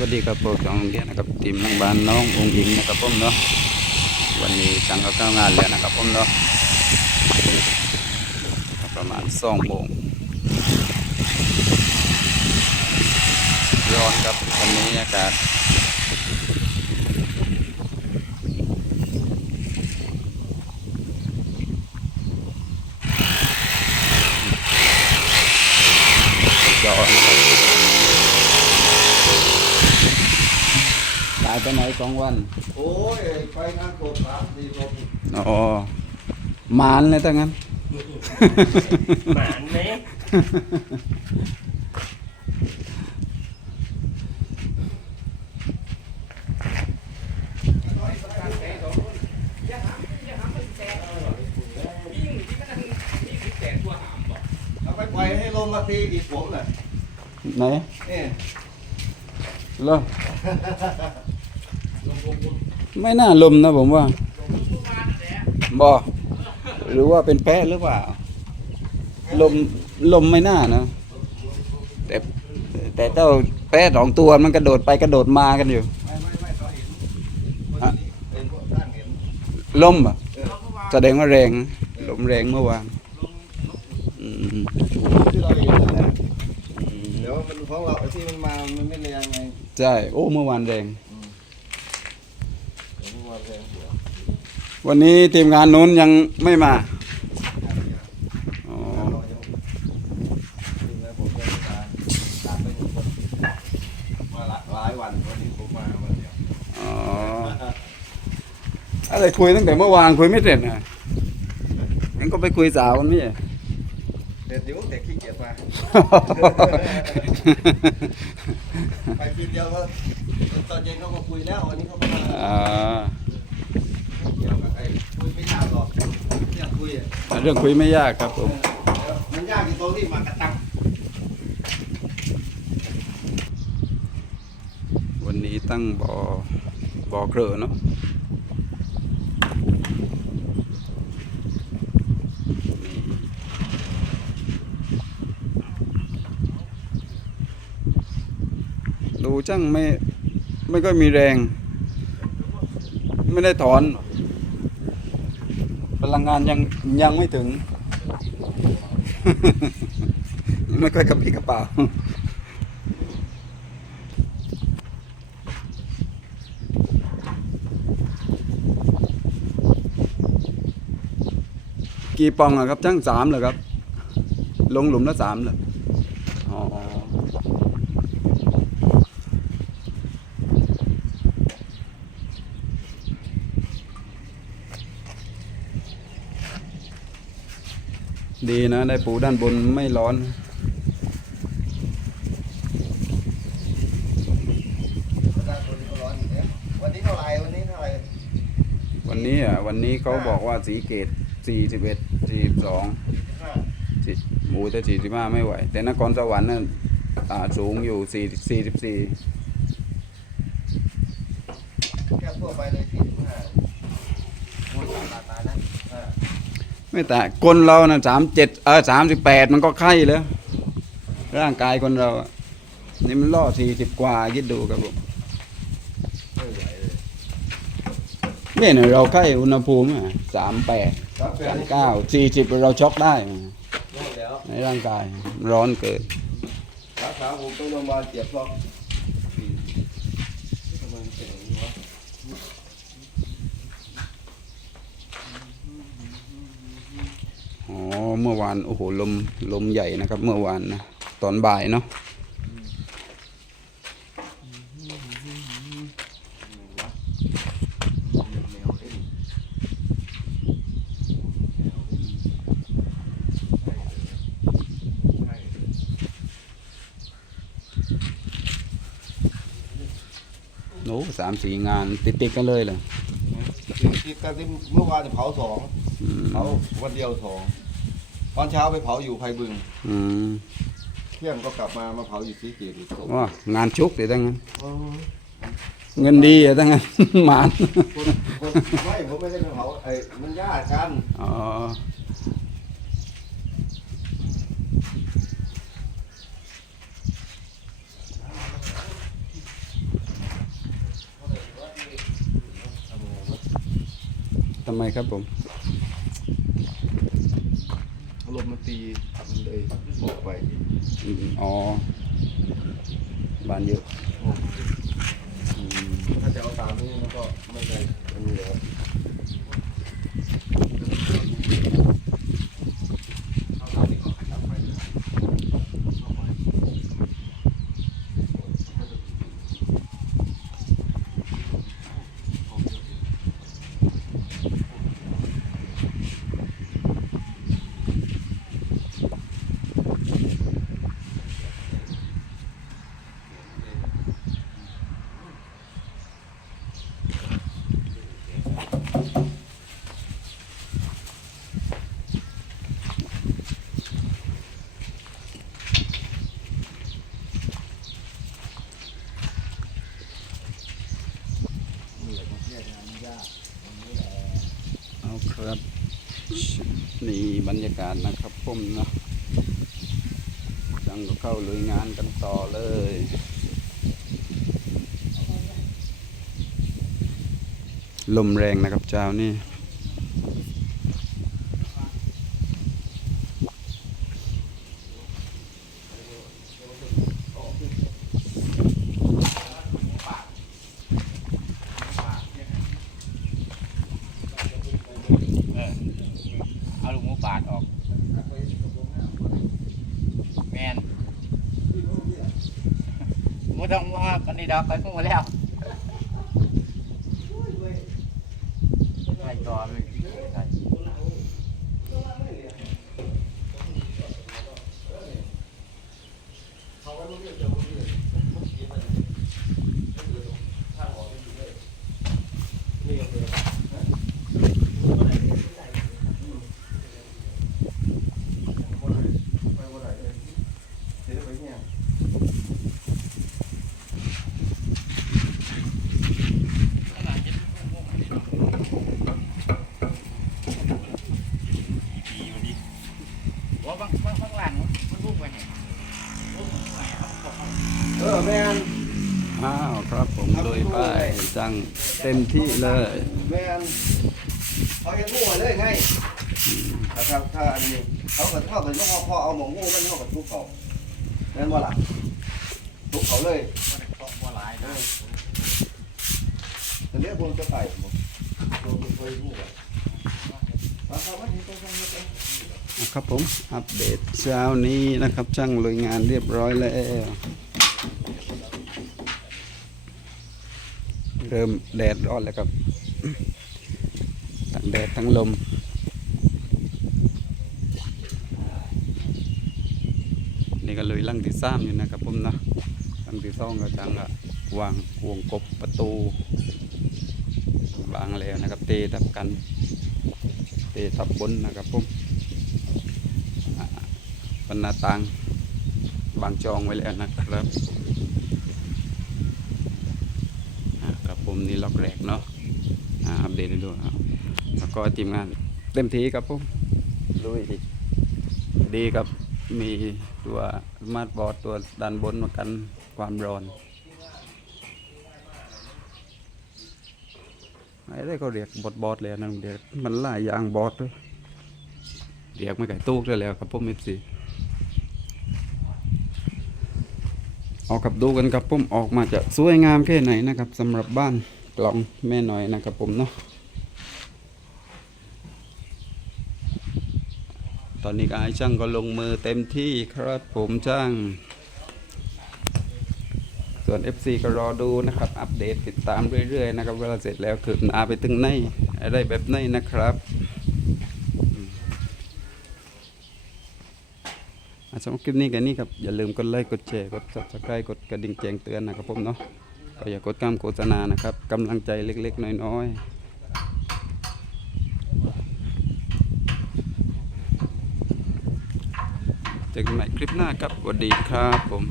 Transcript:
สวัสดีครับพวกของเรียนนะครับทีมน้องบ้านน้ององค์อิงนะครับผมเนาะวันนี้ช่างก็เข้างานแล้วนะครับผมเนาะประมาณสองโมงร้อนครับวันนี้อากาศร้อนครับตาย ไปไหนสองวัน โอ้ยไปงานโกดสามสี่คนอ๋อหมานเลยถ้างั้น หมานไหมเอาไปปล่อยให้ลมมาตีดีดผมน่ะไหนนี่เหรอ ไม่น่าลมนะผมว่าบอหรือว่าเป็นแพะหรือเปล่า ลมลมไม่น่านะแต่แต่เจ้าแพะสองตัวมันกระโดดไปกระโดดมากันอยู่ไม่ไม่ไม่เขาเห็นคนนี้เป็นพวกท่านเห็นลมอะแสดงว่าแรงนะลมแรงเมื่อวานอืมที่เราเห็นนั่นแหละอืมเดี๋ยวมันของเราไอ้ที่มันมามันไม่แรงไงใช่โอ้เมื่อวานแรง เดี๋ยวมันมาแรงหัว วันนี้ทีมงานนู้นยังไม่มาอ๋อจริงนะผมก็ตามตามไปหมดคนมาหลายหลายวันวันนี้ผมมาวันเดียวอ๋ออะไรคุยตั้งแต่เมื่อวานคุยไม่เสร็จนะงั้นก็ไปคุยสาวกันนี่ เด็ดอยู่แต่ขี้เกียจมา ไปทีเดียวก็ตอนเย็นเขาก็คุยแล้ววันนี้เขาก็มา อ่า เกี่ยวกับไอ้คุยไม่ยากหรอกเรื่องคุยอะ เรื่องคุยไม่ยากครับผม มันยากอยู่ตรงที่มากระตังวันนี้ตั้งบ่อบ่อเกลือเนาะดูจังไม่ไม่ก็มีแรง ไม่ได้ถอน พลังงานยังยังไม่ถึง ไม่ค่อยกระปีกระเป๋ากี่ปองอะครับจ้างสามเหรอครับ ลงหลุมละสามเหรออ ดีนะ ได้ปูด้านบนไม่ร้อน วันนี้เท่าไหร่วันนี้เท่าไหร่วันนี้อะวันนี้เขาบอกว่าสีเกตสี่สิบเอ็ดสี่สิบสองห้าหมูแต่สี่สิบห้าไม่ไหว แต่นครสวรรค์น่ะอ่าสูงอยู่สี่สี่สิบสี่แค่ทั่วไปเลยสี่สิบห้าโอ้ยตาตานะ ไม่แต่คนเรานะ่ะสามเจ็ดเออสามสิบแปดมันก็ไข้แล้ว ร่างกายคนเราอะนี่มันล่อสี่สิบกว่าคิดดูครับผมไม่หวเนี่ยนะเราไข้อุณหภูมิสามแปดสามเก้าสี่สิบเราช็อกได้ในร่างกายร้อนเกินขาขาผมไปโรงพยาบาลเจ็บล็อกทำไมมันเป็น อย่างนี้วะอ๋อเมื่อวานโอ้โหลมลมใหญ่นะครับ เมื่อวานนะตอนบ่ายเนาะแนวเล่นโอ้สามสี่งานติดติดๆกันเลยเลยที่กันที่เมื่อวานเผาสองอืมเผาวันเดียวสอง ตอนเช้าไปเผาอยู่ไพบึงอืมเที่ยงก็กลับมามาเผาอยู่ที่เกียรติโงานชุกเดี๋ยวตั้งั้นเงินดีอะตั้งนั้น หมานไม่ผมไม่ได้ไปเผาไอ้มันยาติกันทำไมครับผม ลมมันตีมันเลยออกไปอืมอ๋อ บานเยอะอืมถ้าจะเอาตามนี้มันก็ไม่ได้มันมีแล้วเอาตามนี้ก็ขยับไปเอาไป ครับ นี่บรรยากาศนะครับผมนะจังก็เข้าลุยงานกันต่อเลยลมแรงนะครับเจ้านี่ เอาลูกหมูปาดออก แมน ม่ต้องว่ากันนี้ดอกไปพุ่งมาแล้วใช่ต่อเลยใช่ว่าบางบางบางหลังมันพุ่งไปไหนพุ่งไปเอาบอกเอา เออแม่น อ้าวครับผมลุยไป จังเต็มที่เลย แม่นเขาเห็นงูเลยไงถ้าถ้าถ้าอันนี้เขาก็เข้าไปยกคอเอาหมองงูมันเข้ากับทุกเขาแม่นว่าล่ะทุกเขาเลยว่าว่าหลายนะแต่เรียกพวกจะไต่ผมตัวมันเคยงูอะมาเข้ามาที่ตรงนี้ตรงนะครับผม อัปเดตเช้านี้นะครับช่างลุยงานเรียบร้อยแล้ว เริ่มแดดร้อนแล้วครับทั้งแดดทั้งลมนี่ก็เลยลังที่สามอยู่นะครับผมนะลังที่สองก็จังอะวางวงกบประตูวางแล้วนะครับ เตะทับกัน เตะทับบนนะครับผมอ่าบรรณาต่างบางจองไว้แล้วนะครับอ่าครับ ผมนี่ล็อกแรกเนาะอ่าอัปเดตให้ดูครับแล้วก็ทีมงานเต็มที่ครับผมลุยดีครับมีตัวสมาร์ทบอร์ดตัวด้านบนมากันความร้อนไอ้ได้เขาเรียกบอดบอดเลยนะเรียกมันหลายอย่างบอดด้วยเรียกไม่ไก่ตู้ได้แล้วครับผมเอฟซี ออกกับดูกันครับผมออกมาจะสวยงามแค่ไหนนะครับสำหรับบ้านกล่องแม่หน่อยนะครับผมเนาะตอนนี้ก็ให้ช่างก็ลงมือเต็มที่ครับผมช่าง ส่วน FC ก็รอดูนะครับ อัปเดตติดตามเรื่อยๆนะครับเวลาเสร็จแล้วคืบหน้าไปถึงไหนอะไรแบบไหนนะครับอืมอะ สำหรับคลิปนี้กันนี่ครับอย่าลืมกดไลค์กดแชร์กดซับสไครต์กดกระดิ่งแจ้งเตือนนะครับผมเนาะก็อย่ากดกล้ามโฆษณานะครับกำลังใจเล็กๆ น้อยๆเจอกันใหม่คลิปหน้าครับสวัสดีครับผม